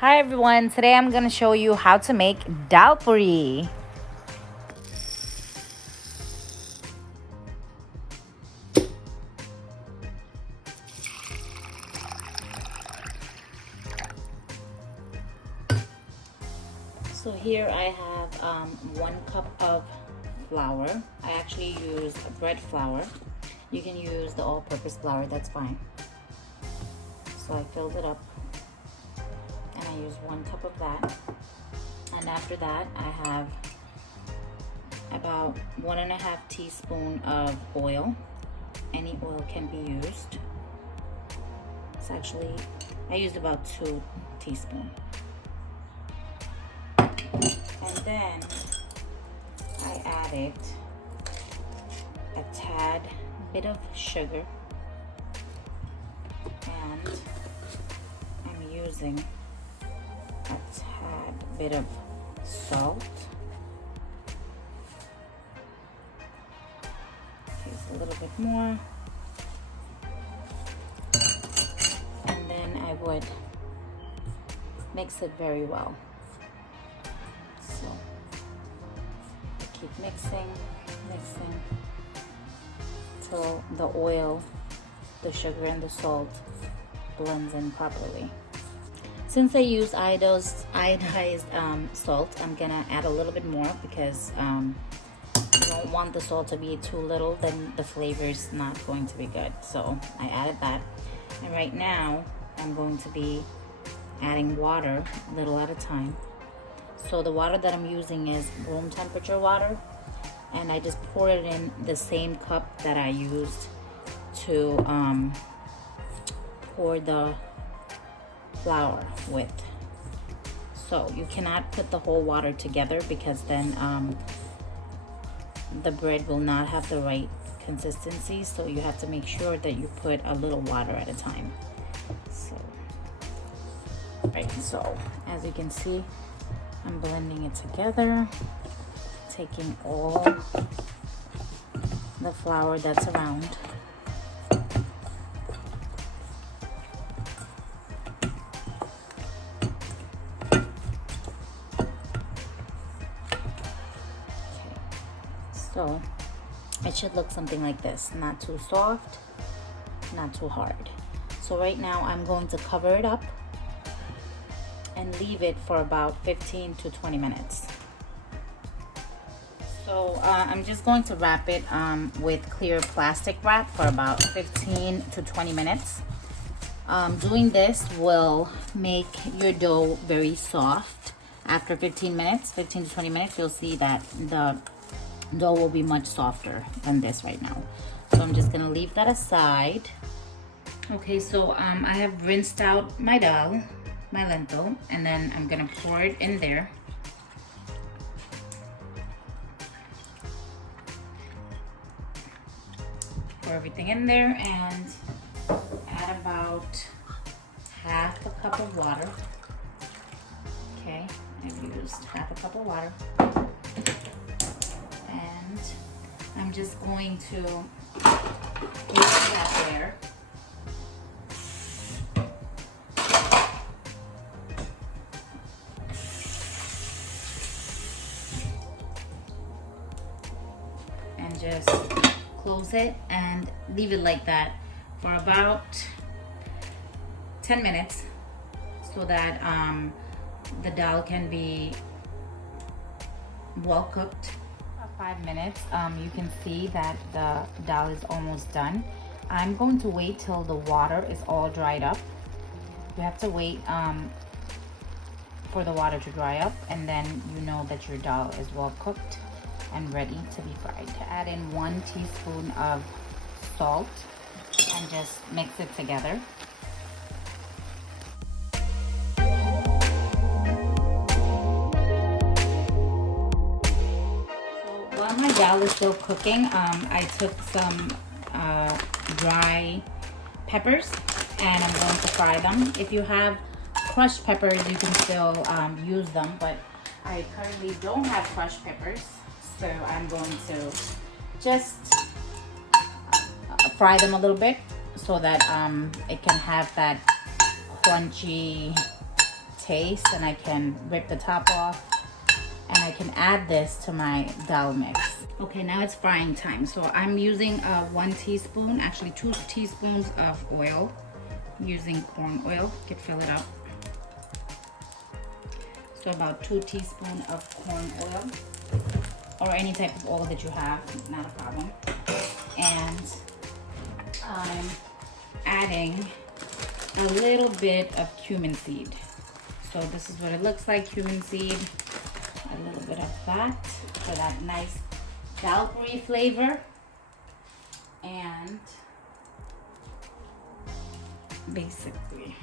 Hi everyone, today I'm going to show you how to make daalpuri. So here I have 1 cup of flour. I actually use bread flour. You can use the all-purpose flour, that's fine. So I filled it up and I use 1 cup of that. And after that I have about 1.5 teaspoon of oil. Any oil can be used. It's actually, I used about 2 teaspoons. And then I added a tad bit of sugar, and I'm using a tad bit of salt. Use a little bit more, and then I would mix it very well. So keep mixing till the oil, the sugar, and the salt blends in properly. Since I use iodized salt, I'm gonna add a little bit more because you don't want the salt to be too little, then the flavor is not going to be good. So I added that, and right now I'm going to be adding water little at a time. So the water that I'm using is room temperature water, and I just pour it in the same cup that I used to pour the flour with. So you cannot put the whole water together because then the bread will not have the right consistency. So you have to make sure that you put a little water at a time. So, right, so as you can see, I'm blending it together, taking all the flour that's around. Okay, so it should look something like this, not too soft, not too hard. So right now I'm going to cover it up and leave it for about 15 to 20 minutes. So I'm just going to wrap it with clear plastic wrap for about 15 to 20 minutes. Doing this will make your dough very soft. After 15 to 20 minutes, you'll see that the dough will be much softer than this right now. So I'm just gonna leave that aside. Okay, so I have rinsed out my dal, my lentil, and then I'm gonna pour it in there. Pour everything in there and add about half a cup of water. Okay, I've used half a cup of water. And I'm just going to mix that there. Just close it and leave it like that for about 10 minutes so that the dal can be well cooked. About 5 minutes, you can see that the dal is almost done. I'm going to wait till the water is all dried up. You have to wait for the water to dry up, and then you know that your dal is well cooked and ready to be fried. Add in 1 teaspoon of salt and just mix it together. So while my dal is still cooking, I took some dry peppers and I'm going to fry them. If you have crushed peppers, you can still use them, but I currently don't have crushed peppers. So I'm going to just fry them a little bit so that it can have that crunchy taste, and I can rip the top off, and I can add this to my dal mix. Okay, now it's frying time. So I'm using 1 teaspoon, actually 2 teaspoons of oil. I'm using corn oil. You can fill it up. So about 2 teaspoons of corn oil, or any type of oil that you have, not a problem. And I'm adding a little bit of cumin seed. So this is what it looks like, cumin seed. A little bit of that for that nice daalpuri flavor. And basically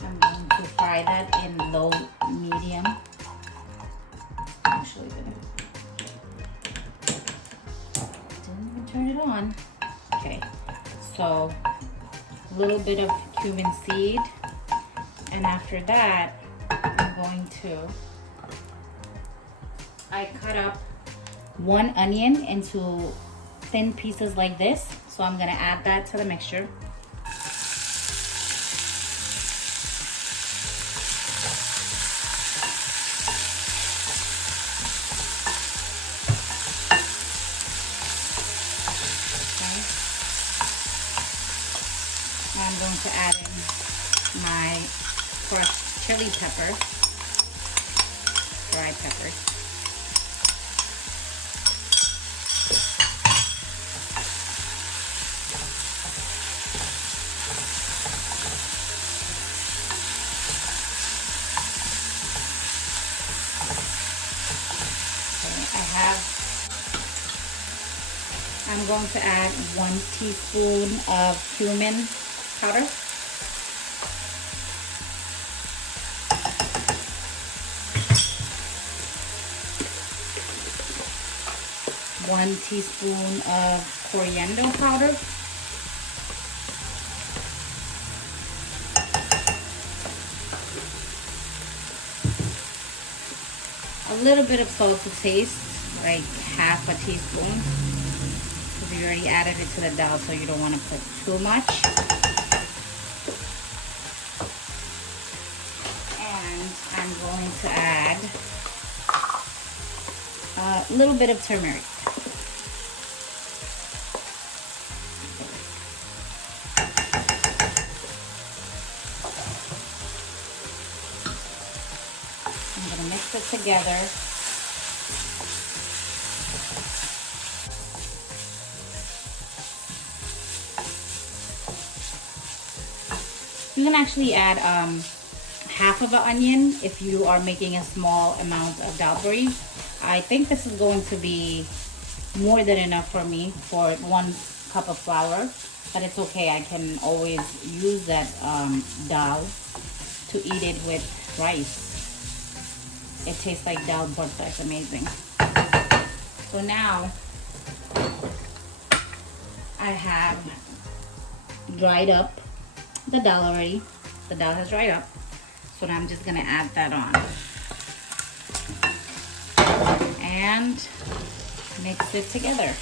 I'm going to fry that in low medium. Actually, didn't even turn it on. Okay, so a little bit of cumin seed, and after that I cut up 1 onion into thin pieces like this. So I'm gonna add that to the mixture. I'm going to add in my crushed chili pepper, dry peppers. I'm going to add 1 teaspoon of cumin powder. One teaspoon of coriander powder. A little bit of salt to taste, like half a teaspoon. Because you already added it to the dal, so you don't want to put too much. And I'm going to add a little bit of turmeric. I'm going to mix it together. You can actually add half of an onion if you are making a small amount of daalpuri. I think this is going to be more than enough for me for 1 cup of flour, but it's okay. I can always use that dal to eat it with rice. It tastes like daalpuri. It's amazing. So now I have dried up the dal already. The dal has dried up. So now I'm just gonna add that on. And mix it together.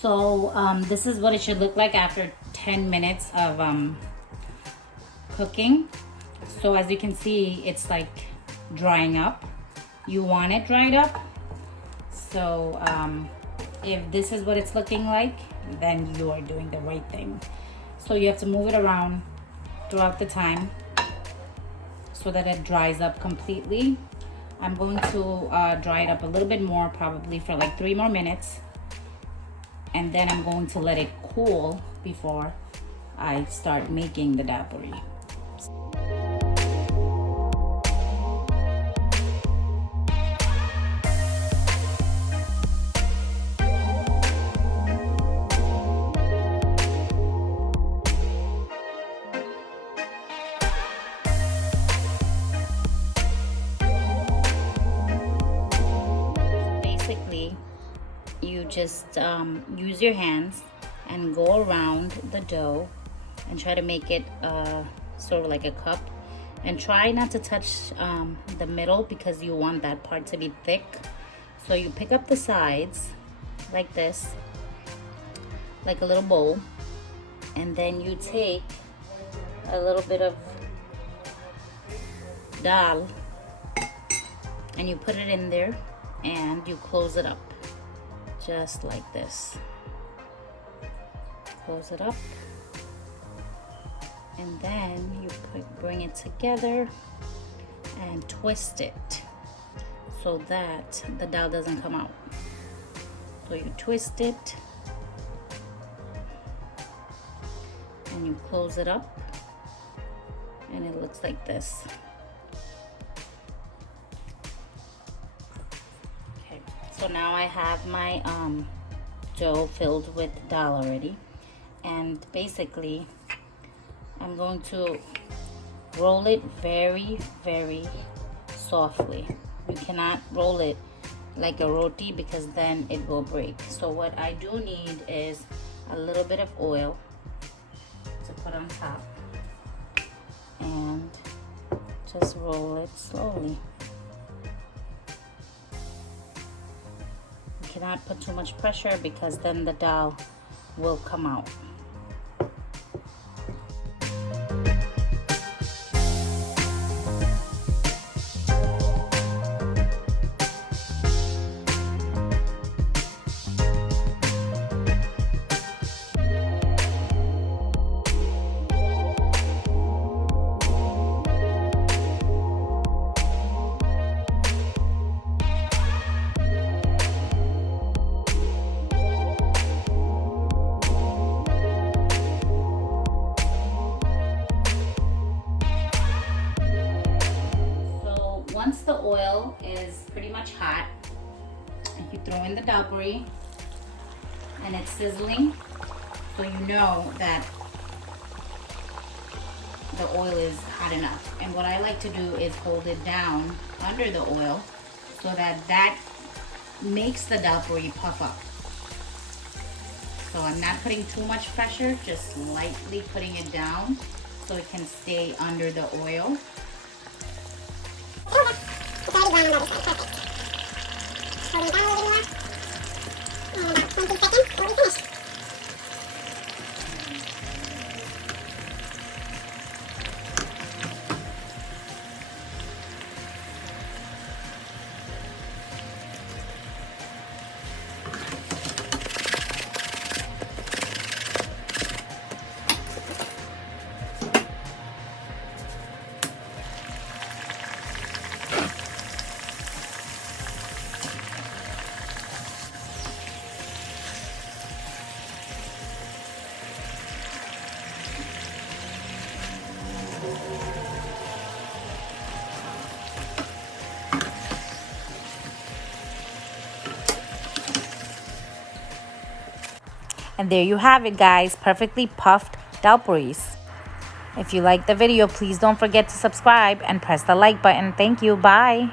So this is what it should look like after 10 minutes of cooking. So as you can see, it's like drying up. You want it dried up. So if this is what it's looking like, then you are doing the right thing. So you have to move it around throughout the time so that it dries up completely. I'm going to dry it up a little bit more, probably for like 3 more minutes. And then I'm going to let it cool before I start making the daalpuri. Basically, you just use your hands and go around the dough and try to make it sort of like a cup, and try not to touch the middle because you want that part to be thick. So you pick up the sides like this, like a little bowl, and then you take a little bit of dal and you put it in there and you close it up just like this. Close it up, and then you bring it together and twist it so that the dal doesn't come out. So you twist it and you close it up, and it looks like this. Okay, so now I have my dough filled with dal already, and basically I'm going to roll it very, very softly. You cannot roll it like a roti because then it will break. So what I do need is a little bit of oil to put on top, and just roll it slowly. You cannot put too much pressure because then the dal will come out. Once the oil is pretty much hot, you throw in the daalpuri and it's sizzling, so you know that the oil is hot enough. And what I like to do is hold it down under the oil so that makes the daalpuri puff up. So I'm not putting too much pressure, just lightly putting it down so it can stay under the oil. It's already brown on the other side. Perfect. Holding it down a little bit more. And about 20 seconds, we'll be finished. And there you have it, guys, perfectly puffed daalpuris. If you like the video, please don't forget to subscribe and press the like button. Thank you. Bye.